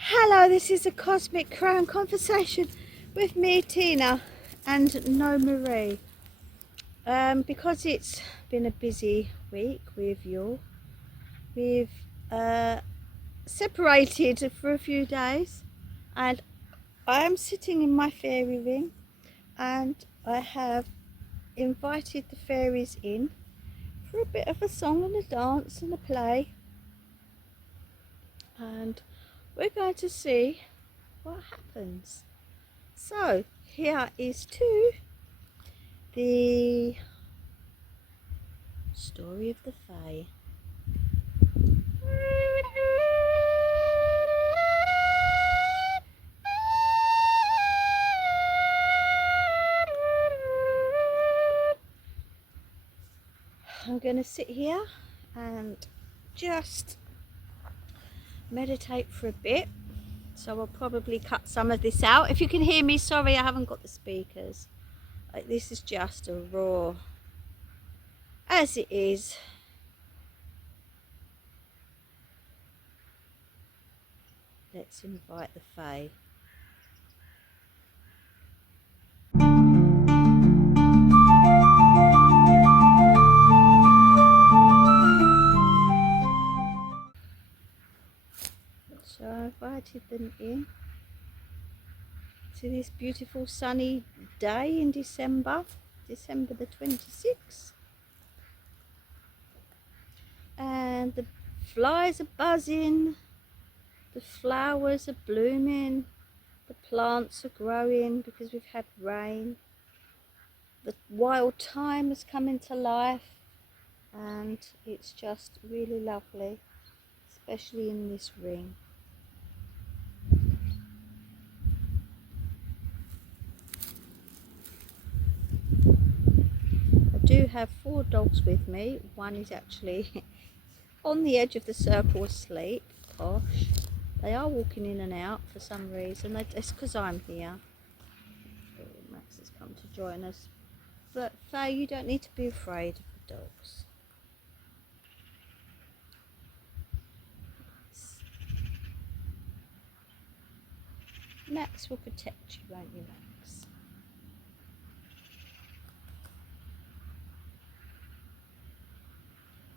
Hello, this is a Cosmic Crown conversation with me, Tina, and no Marie. Because it's been a busy week with you, we've separated for a few days, and I am sitting in my fairy ring, and I have invited the fairies in for a bit of a song and a dance and a play, and we're going to see what happens. So here is to the story of the Fae. I'm going to sit here and just meditate for a bit. So I'll probably cut some of this out. If you can hear me, sorry, I haven't got the speakers. This is just a raw, as it is. Let's invite the Fae. So I invited them in to this beautiful sunny day in December the 26th. And the flies are buzzing, the flowers are blooming, the plants are growing because we've had rain. The wild thyme has come into life, and it's just really lovely, especially in this ring. I do have 4 dogs with me. One is actually on the edge of the circle asleep. Posh. They are walking in and out for some reason. It's because I'm here. Max has come to join us. But Faye, you don't need to be afraid of the dogs. Max will protect you, won't you, Max?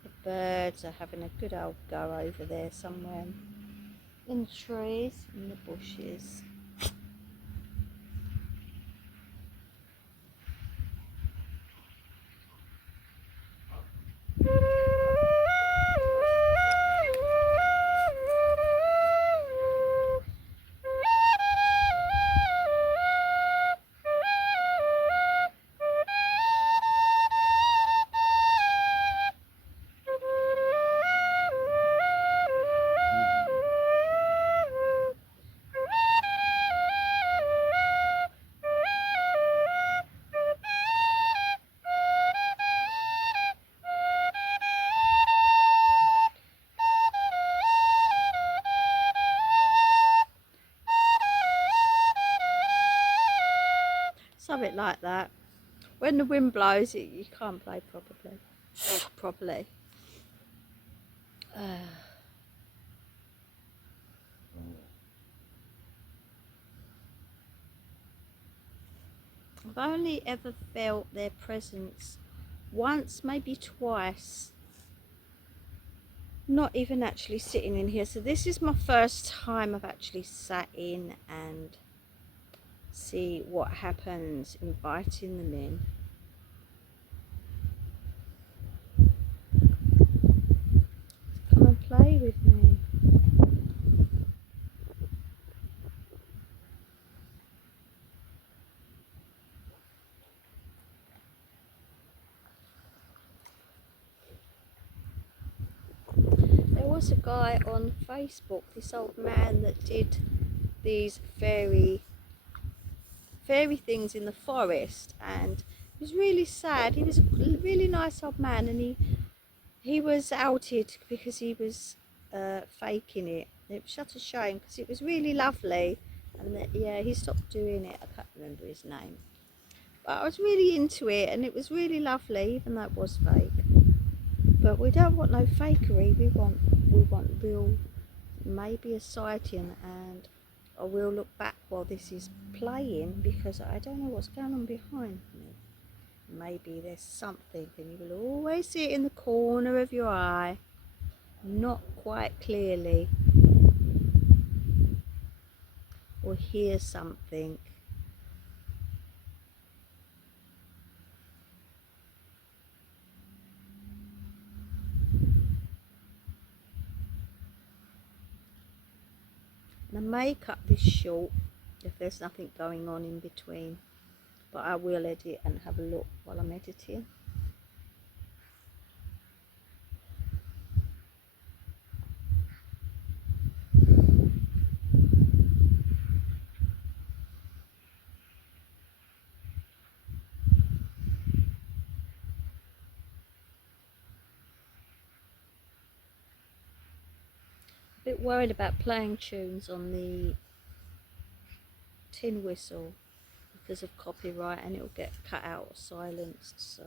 The birds are having a good old go over there somewhere in the trees, in the bushes. Something like that. When the wind blows, you can't play properly. I've only ever felt their presence once, maybe twice. Not even actually sitting in here. So this is my first time I've actually sat in and see what happens, inviting them in. Come and play with me. There was a guy on Facebook, this old man that did these fairy things in the forest, and it was really sad. He was a really nice old man, and he was outed because he was faking it. It was such a shame because it was really lovely, and yeah, he stopped doing it. I can't remember his name, but I was really into it, and it was really lovely, even though it was fake. But we don't want no fakery. We want maybe a sighting, and I will look back while this is playing because I don't know what's going on behind me. Maybe there's something, and you will always see it in the corner of your eye, not quite clearly, or hear something. And I may cut this short if there's nothing going on in between, but I will edit and have a look while I'm editing. A bit worried about playing tunes on the tin whistle because of copyright, and it'll get cut out or silenced, so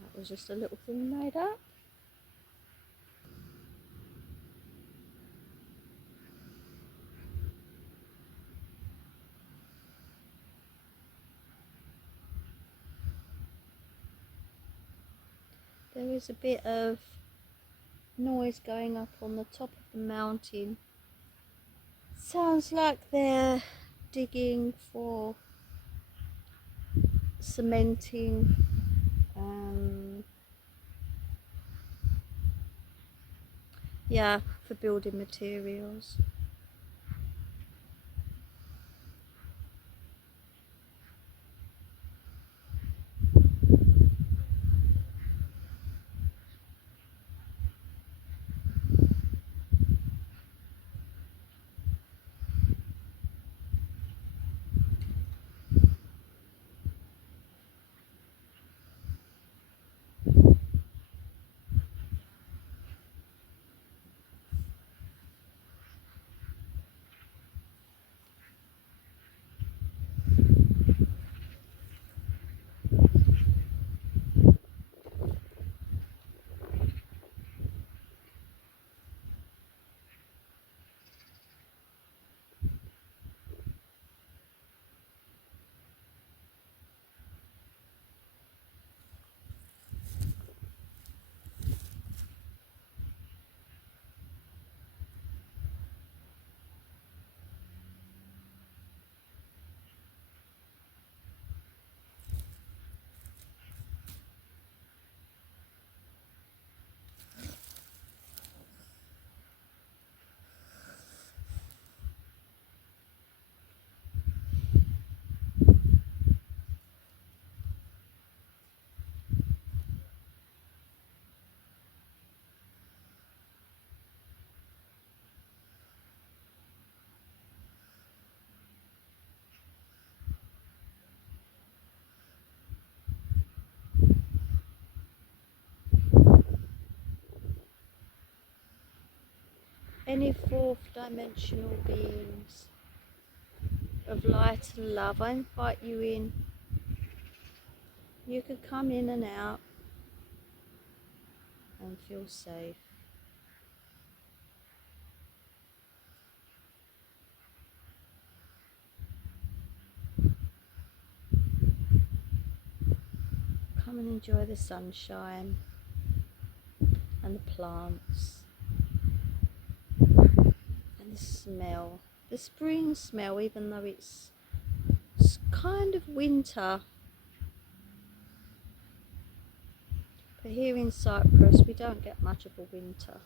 that was just a little thing made up. There is a bit of noise going up on the top of the mountain. Sounds like they're digging for cementing, yeah, for building materials. any fourth dimensional beings of light and love, I invite you in. You can come in and out and feel safe. Come and enjoy the sunshine and the plants and the smell, the spring smell, even though it's kind of winter. But here in Cyprus we don't get much of a winter.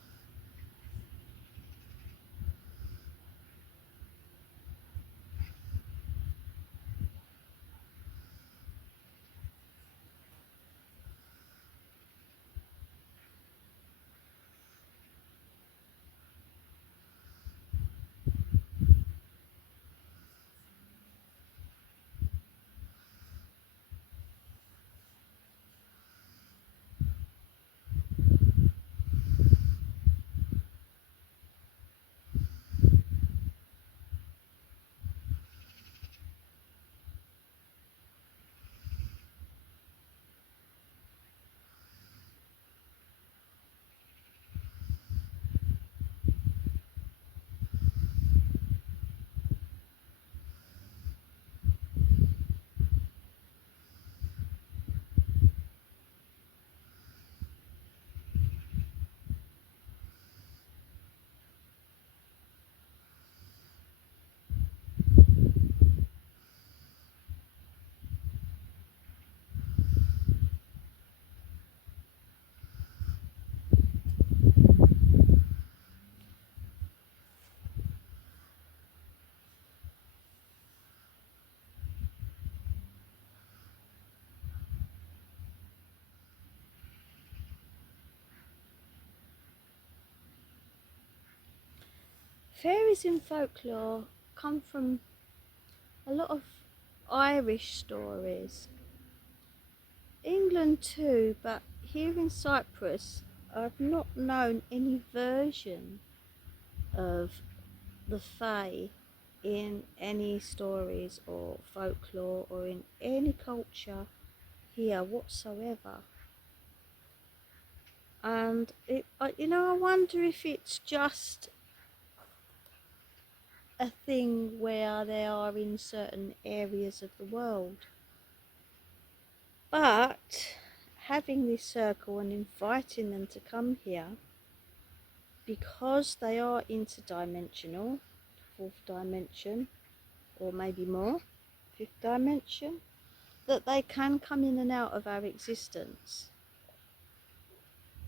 Fairies in folklore come from a lot of Irish stories. England too, but here in Cyprus I've not known any version of the Fae in any stories or folklore or in any culture here whatsoever. And I wonder if it's just a thing where they are in certain areas of the world. But having this circle and inviting them to come here, because they are interdimensional, fourth dimension, or maybe more, fifth dimension, that they can come in and out of our existence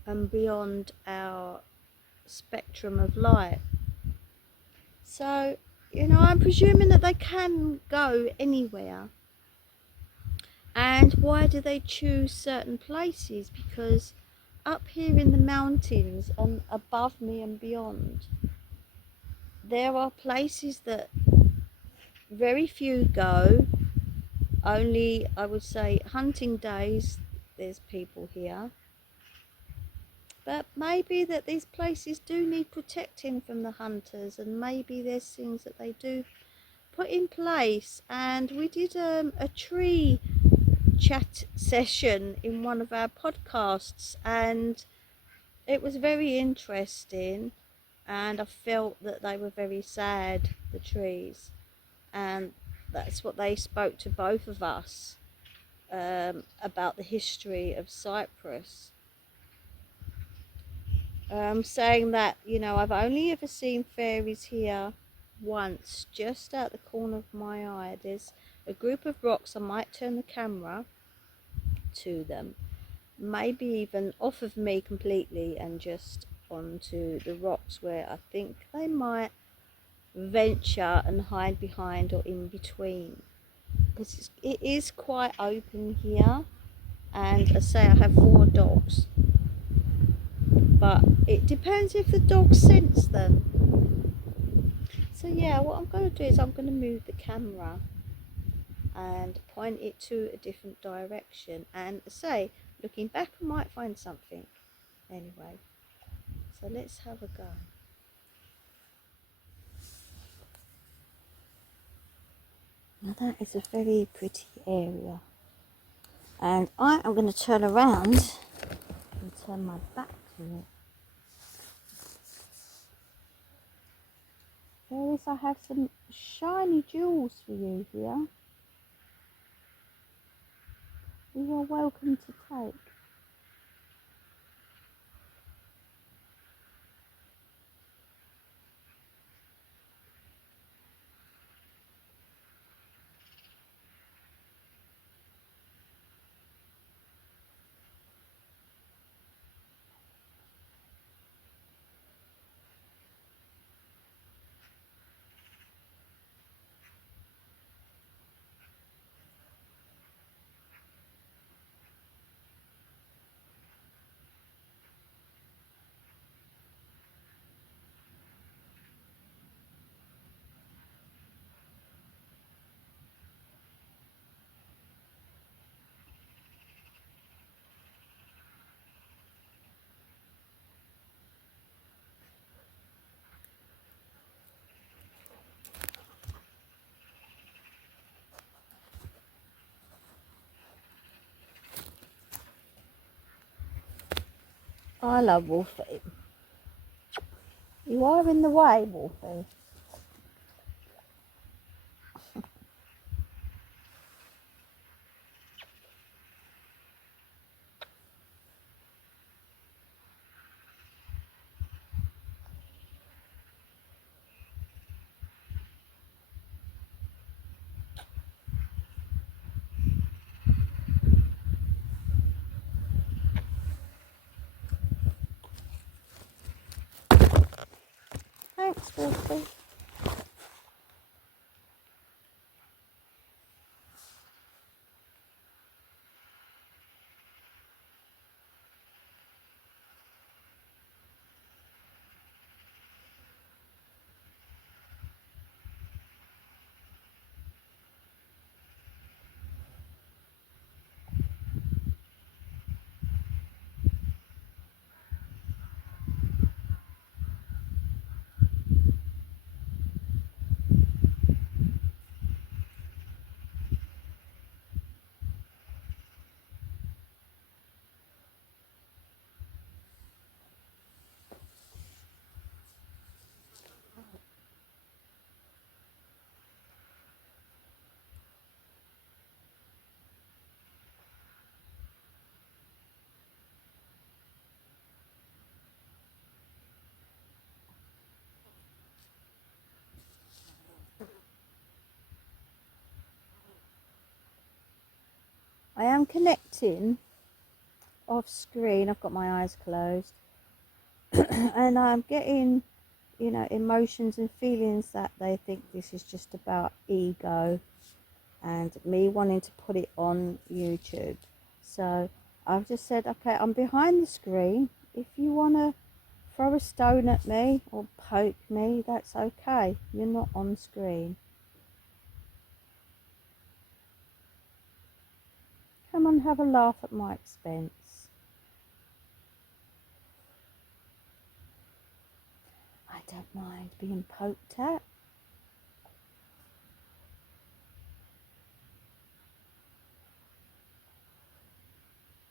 and beyond our spectrum of light. So, I'm presuming that they can go anywhere. And why do they choose certain places? Because up here in the mountains and above me and beyond, there are places that very few go. Only, I would say, hunting days there's people here. But maybe that these places do need protecting from the hunters, and maybe there's things that they do put in place. And we did a tree chat session in one of our podcasts, and it was very interesting, and I felt that they were very sad, the trees, and that's what they spoke to both of us about the history of Cyprus. Saying that, I've only ever seen fairies here once, just out the corner of my eye. There's a group of rocks. I might turn the camera to them, maybe even off of me completely and just onto the rocks where I think they might venture and hide behind or in between, because it is quite open here. And I say I have 4 dogs, but it depends if the dogs sense them. So yeah, what I'm going to do is I'm going to move the camera and point it to a different direction, and say, looking back, I might find something anyway. So let's have a go. Now that is a very pretty area. And I am going to turn around and turn my back to it. Fairies, I have some shiny jewels for you here. You are welcome to take. I love Wolfie. You are in the way, Wolfie. Thanks, Wolfie. I am connecting off screen. I've got my eyes closed. And I'm getting, emotions and feelings that they think this is just about ego and me wanting to put it on YouTube. So I've just said, okay, I'm behind the screen. If you want to throw a stone at me or poke me, that's okay. You're not on screen. Come and have a laugh at my expense. I don't mind being poked at.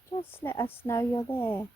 Just let us know you're there.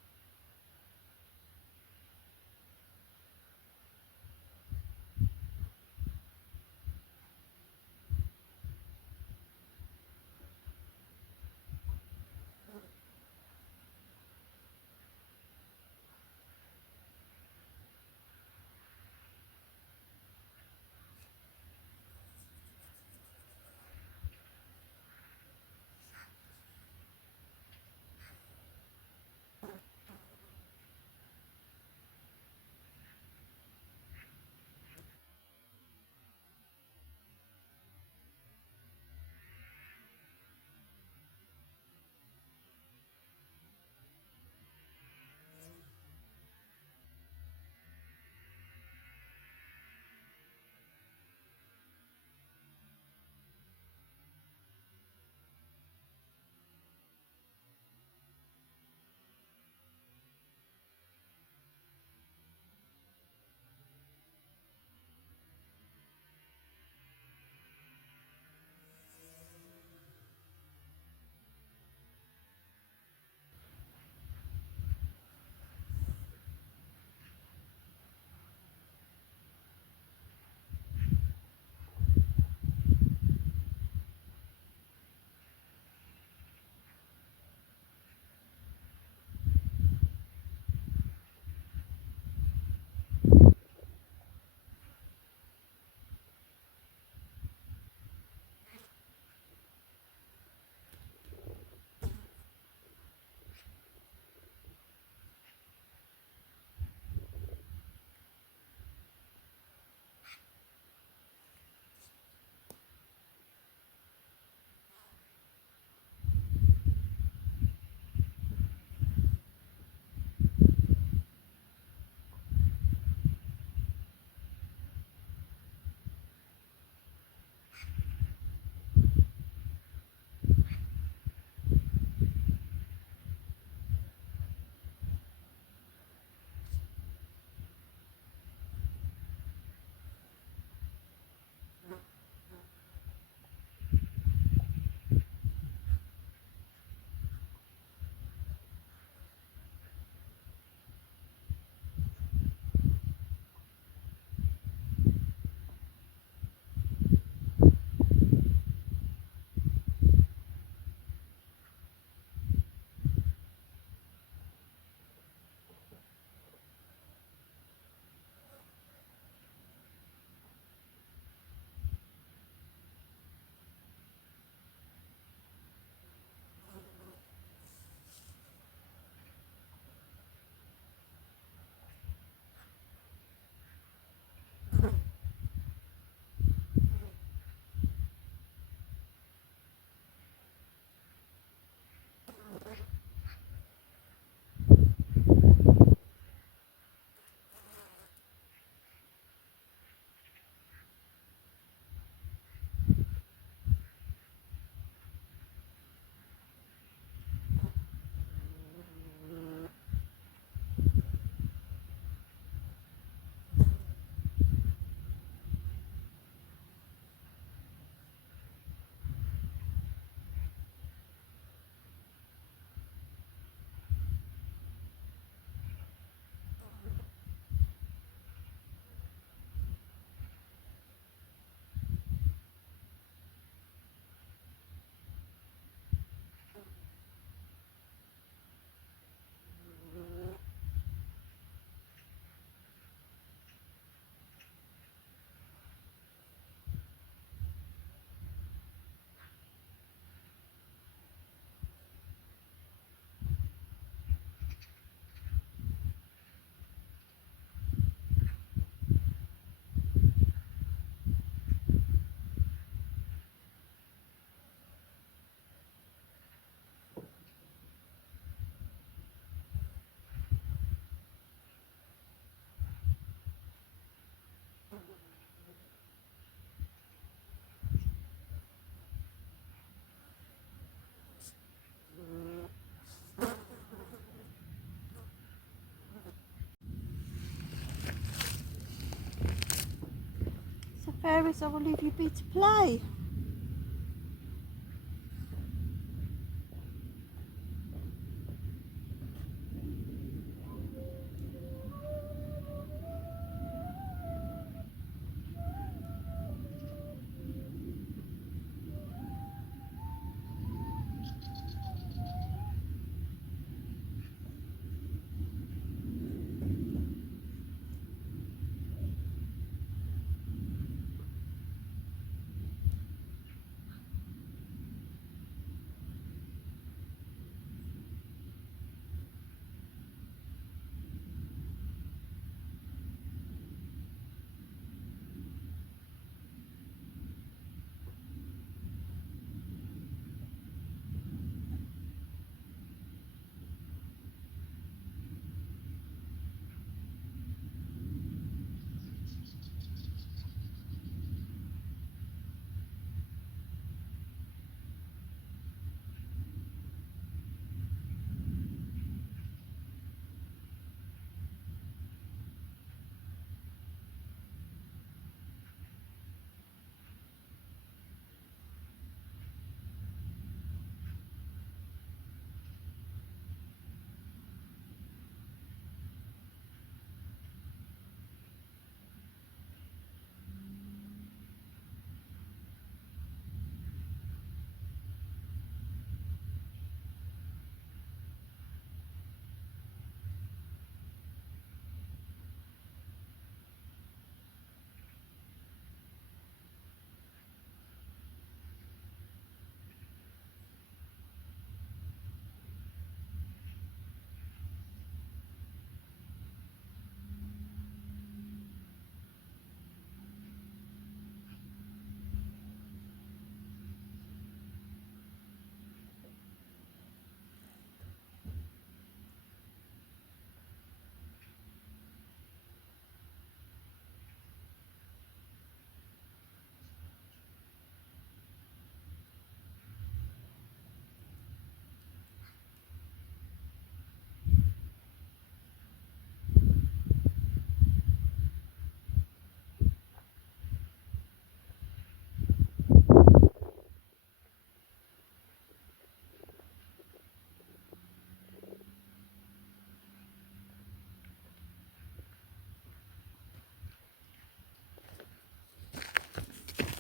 suppose I will leave you be to play.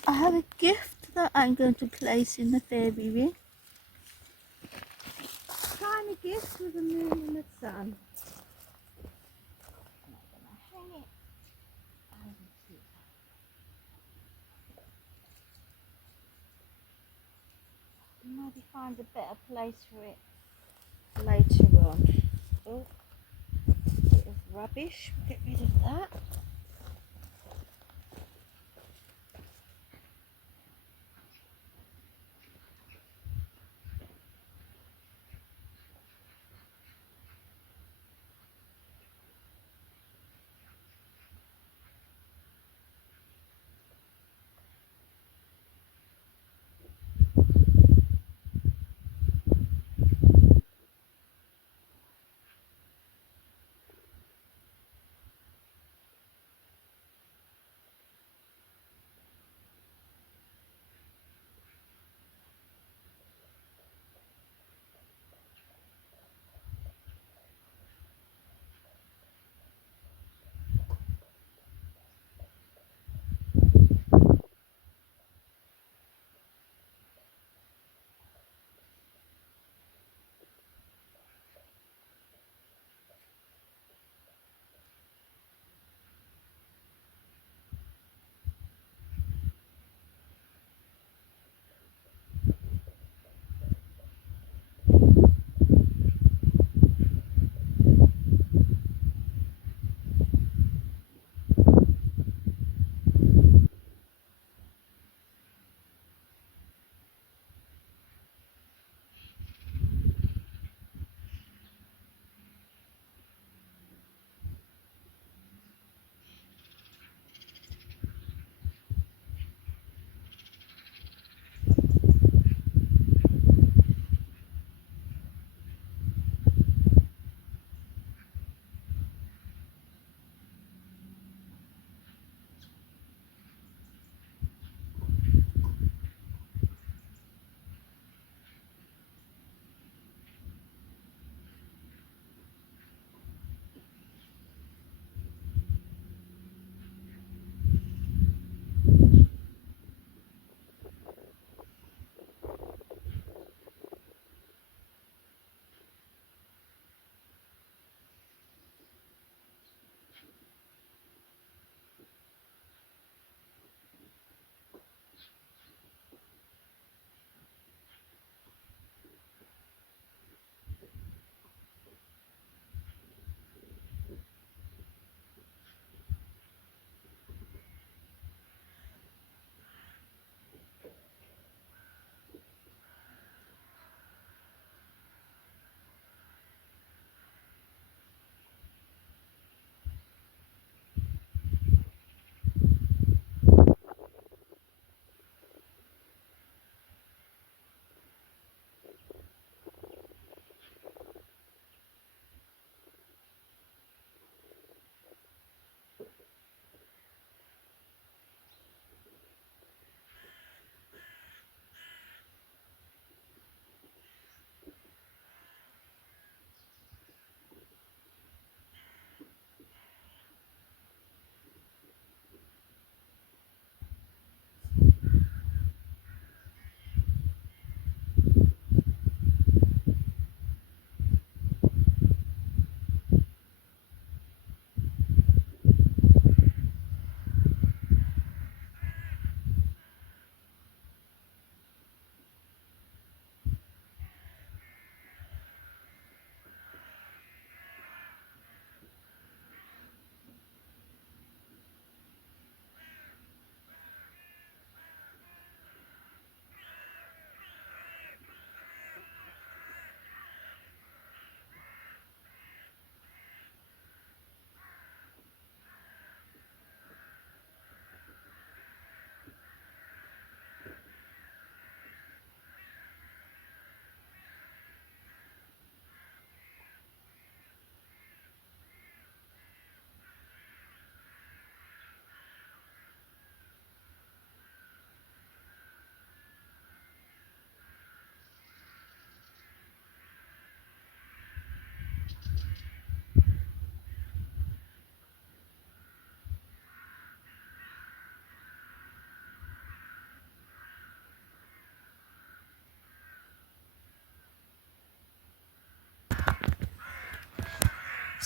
I have a gift that I'm going to place in the fairy ring. Tiny gift with a moon and a sun. I'm not going to hang it over here. Maybe find a better place for it later on. Oh, bit of rubbish. Get rid of that.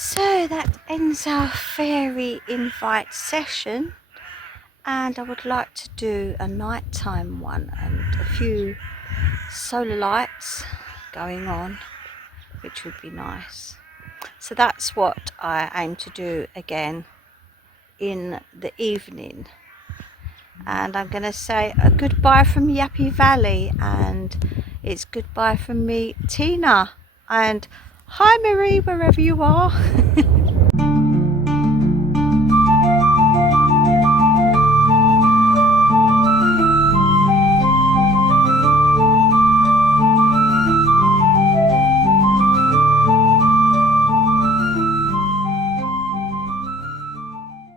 So that ends our fairy invite session, and I would like to do a nighttime one and a few solar lights going on, which would be nice. So that's what I aim to do again in the evening. And I'm going to say a goodbye from Yappy Valley, and it's goodbye from me, Tina, and hi Marie, wherever you are.